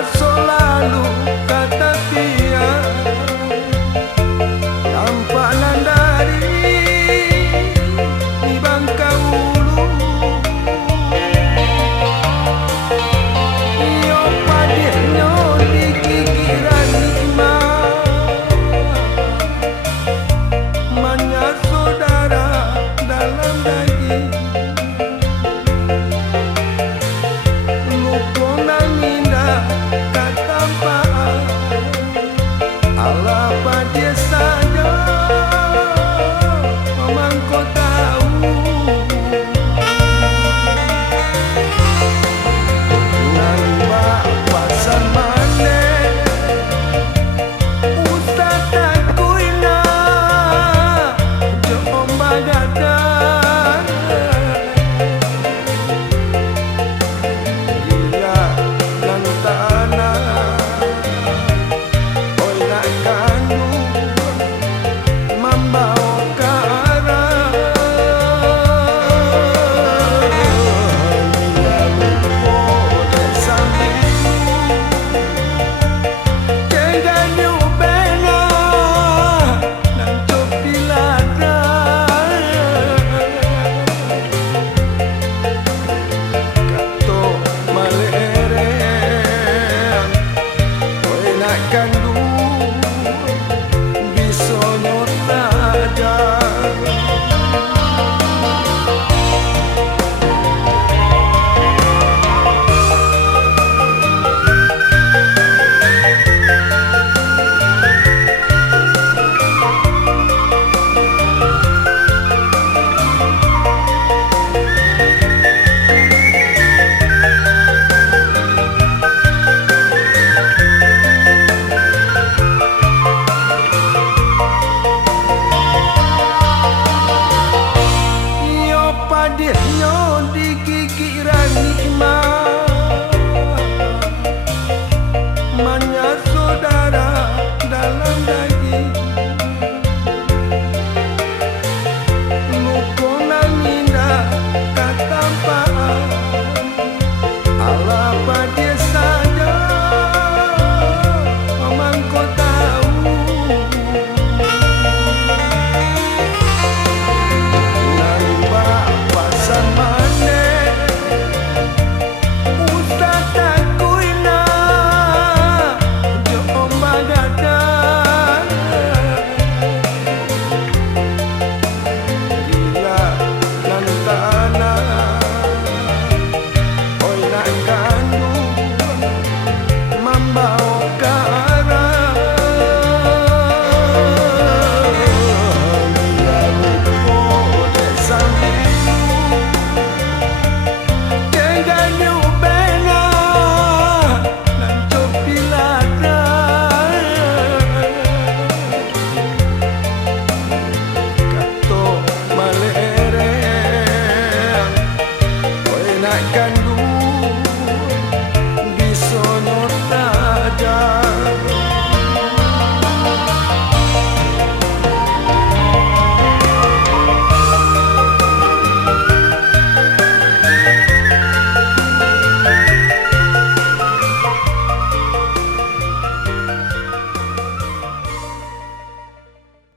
selalu kata dia tanpa nandari di Bangka Ulu. Yo padirnyo di kikiran nikmat manya saudara dalam daging. Alapa dia saja memang kau tahu. Nambah pasal mana Ustaz takuina jom bagadan. Dia dan tanah padirnyo di kikiran nikmat manya saudara dalam daging. Lukona minda kata paan alapa dia saja memang kau tahu. Tanah, oi nak